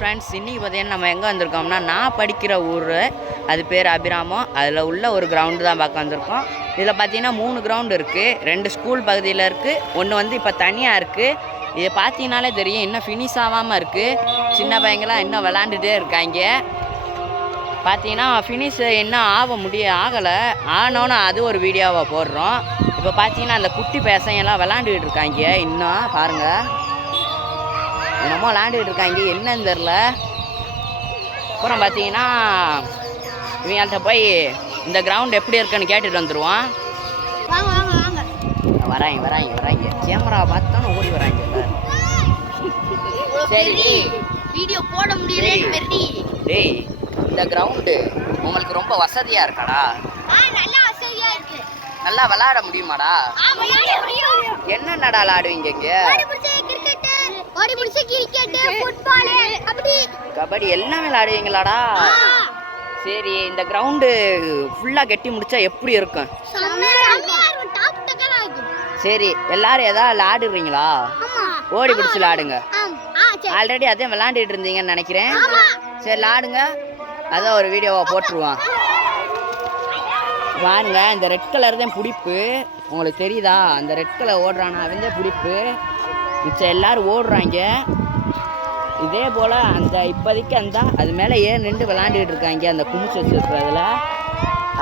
Friends, இன்றைக்கி பார்த்தீங்கன்னா நம்ம எங்கே வந்திருக்கோம்னா, நான் படிக்கிற ஊர், அது பேர் அபிராமம். அதில் உள்ள ஒரு கிரவுண்டு தான் பார்க்க வந்திருக்கோம். இதில் பார்த்தீங்கன்னா 3 கிரவுண்டு இருக்குது. 2 ஸ்கூல் பகுதியில் இருக்குது, ஒன்று வந்து இப்போ தனியாக இருக்குது. இதை பார்த்தீங்கனாலே தெரியும், இன்னும் ஃபினிஷ் ஆகாமல் இருக்குது. சின்ன பையங்களாம் இன்னும் விளாண்டுட்டே இருக்காங்க. பார்த்தீங்கன்னா ஃபினிஷ் இன்னும் ஆகலை. ஆனோன்னு அது ஒரு வீடியோவை போடுறோம். இப்போ பார்த்தீங்கன்னா அந்த குட்டி பசங்கெல்லாம் விளாண்டுக்கிட்டு இருக்காங்க. இன்னும் பாருங்கள், என்னமோ விளாண்டுக்கிட்டு இருக்காங்க, என்னன்னு தெரில. அப்புறம் பார்த்தீங்கன்னா இவங்கள்ட்ட போய் இந்த கிரவுண்ட் எப்படி இருக்குன்னு கேட்டுட்டு வந்துடுவோம். வராங்க கேமரா பார்த்தானு ஓடி வராங்க. சரி, வீடியோ போட முடியல. டேய், இந்த கிரவுண்டு உங்களுக்கு ரொம்ப வசதியாக இருக்காடா? நல்லா விளையாட முடியுமாடா? என்னடா விளையாடுவீங்க இங்கே? கபடி எல்லாம் விளையாடுவீங்களாடா? சரி, இந்த கிரவுண்டு ஃபுல்லாக கட்டி முடிச்சா எப்படி இருக்கும்? சரி, எல்லாரும் எதாவது விளையாடுறீங்களா? ஓடி பிடிச்சி விளையாடுங்க. ஆல்ரெடி அதே விளையாண்டுட்டு இருந்தீங்கன்னு நினைக்கிறேன். சரி, விளையாடுங்க. அதான் ஒரு வீடியோவை போட்டுருவான். பாருங்க, இந்த ரெட் கலர் தான் பிடிப்பு. உங்களுக்கு தெரியுதா? அந்த ரெட் கலர் ஓடுறானா அவன் தான் பிடிப்பு. மிச்சம் எல்லோரும் ஓடுறாங்க. இதே போல் அந்த இப்போதைக்கு அது மேலே ஏன் நின்று விளாண்டுக்கிட்டு இருக்காங்க, அந்த குமிச்சு வச்சுருக்கிறதுல.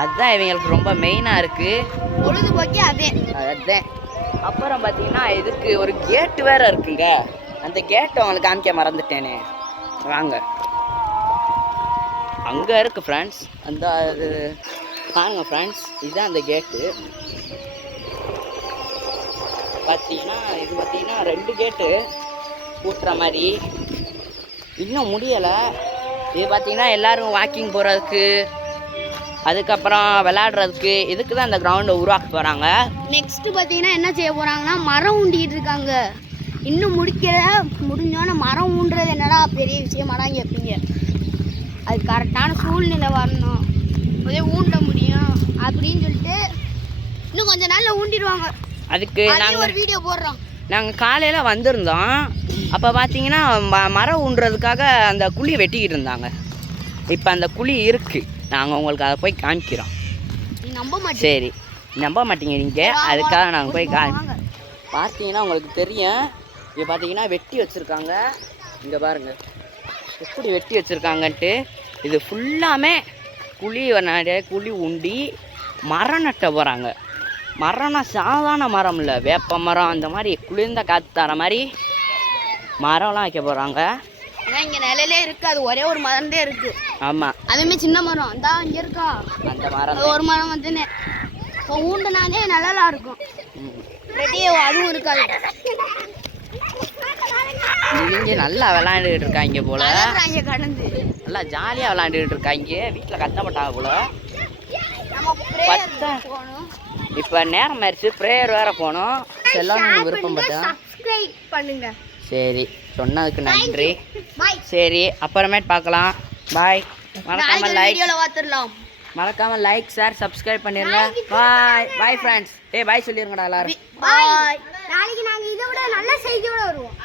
அதுதான் இவங்களுக்கு ரொம்ப மெயினாக இருக்குது. பொழுதுபோக்கே அதுதான். அப்புறம் பார்த்தீங்கன்னா இதுக்கு ஒரு கேட்டு வேறு இருக்குங்க. அந்த கேட்டை உங்களுக்கு காமிக்க மறந்துட்டேனே. வாங்க, அங்கே இருக்குது ஃப்ரெண்ட்ஸ். அந்த பாருங்க ஃப்ரெண்ட்ஸ், இதுதான் அந்த கேட்டு. இது பார்த்தீங்கன்னா 2 கேட்டு பூட்டுற மாதிரி இன்னும் முடியலை. இது பார்த்தீங்கன்னா எல்லோரும் வாக்கிங் போகிறதுக்கு, அதுக்கப்புறம் விளையாடுறதுக்கு, இதுக்கு தான் இந்த கிரவுண்டை உருவாக்க போகிறாங்க. நெக்ஸ்ட்டு பார்த்தீங்கன்னா என்ன செய்ய போகிறாங்கன்னா, மரம் ஊண்டிகிட்டு இருக்காங்க. இன்னும் முடிஞ்சோன்னே மரம் ஊண்டுறது என்னடா பெரிய விஷயமாடான்னு கேட்பீங்க. அது கரெக்டான சூழ்நிலை வரணும், அதே ஊண்ட முடியும் அப்படின்னு சொல்லிட்டு இன்னும் கொஞ்ச நாளில் ஊண்டிடுவாங்க. அதுக்கு நாங்கள் ஒரு வீடியோ போடுறோம். நாங்கள் காலையில் வந்திருந்தோம். அப்போ பார்த்தீங்கன்னா மரம் ஊண்டுறதுக்காக அந்த குழியை வெட்டிக்கிட்டு இருந்தாங்க. இப்போ அந்த குழி இருக்குது, நாங்கள் உங்களுக்கு அதை போய் காமிக்கிறோம். சரி, நம்ப மாட்டீங்க நீங்கள், அதுக்காக நாங்கள் போய் பார்த்தீங்கன்னா உங்களுக்கு தெரியும். இது பார்த்தீங்கன்னா வெட்டி வச்சுருக்காங்க. இங்கே பாருங்கள் எப்படி வெட்டி வச்சுருக்காங்கன்ட்டு. இது ஃபுல்லாமே குழி உண்டி மரம் நட்ட போகிறாங்க. மரம்னா சாதாரண மரம் இல்லை, வேப்ப மரம், அந்த மாதிரி குளிர்ந்த காற்று தர மாதிரி மரம்லாம் வைக்க போகிறாங்க. இங்கே நிலையிலே இருக்குது, அது ஒரே ஒரு மரம் தான் இருக்குது. ஆமாம், அதுவுமே சின்ன மரம். அந்த இங்கே இருக்கா அந்த மரம், ஒரு மரம் வந்துன்னு இப்போ ஊண்டுனாலே நல்லா இருக்கும். அதுவும் இருக்காது. இங்கே நல்லா விளையாண்டுக்கிட்டு இருக்காங்க போல, கடந்து நல்லா ஜாலியாக விளையாண்டுக்கிட்டு இருக்காங்க. வீட்டில் கஷ்டப்பட்டாங்க போல. இப்போ நேரம் ஆயிடுச்சு, ப்ரேயர் வேறு போகணும். எல்லாரும் விருப்பப்பட்டேன். சரி, சொன்னதுக்கு நன்றி. சரி, அப்புறமேட்டு பார்க்கலாம். பாய். மறக்காமல் லைக் ஷேர் சப்ஸ்கிரைப் பண்ணிடுங்க. Bye friends. பாய் சொல்லிடுங்கடா எல்லாரும். நாளைக்கு நாங்கள் இதை விட நல்ல செய்தியோட வருவோம்.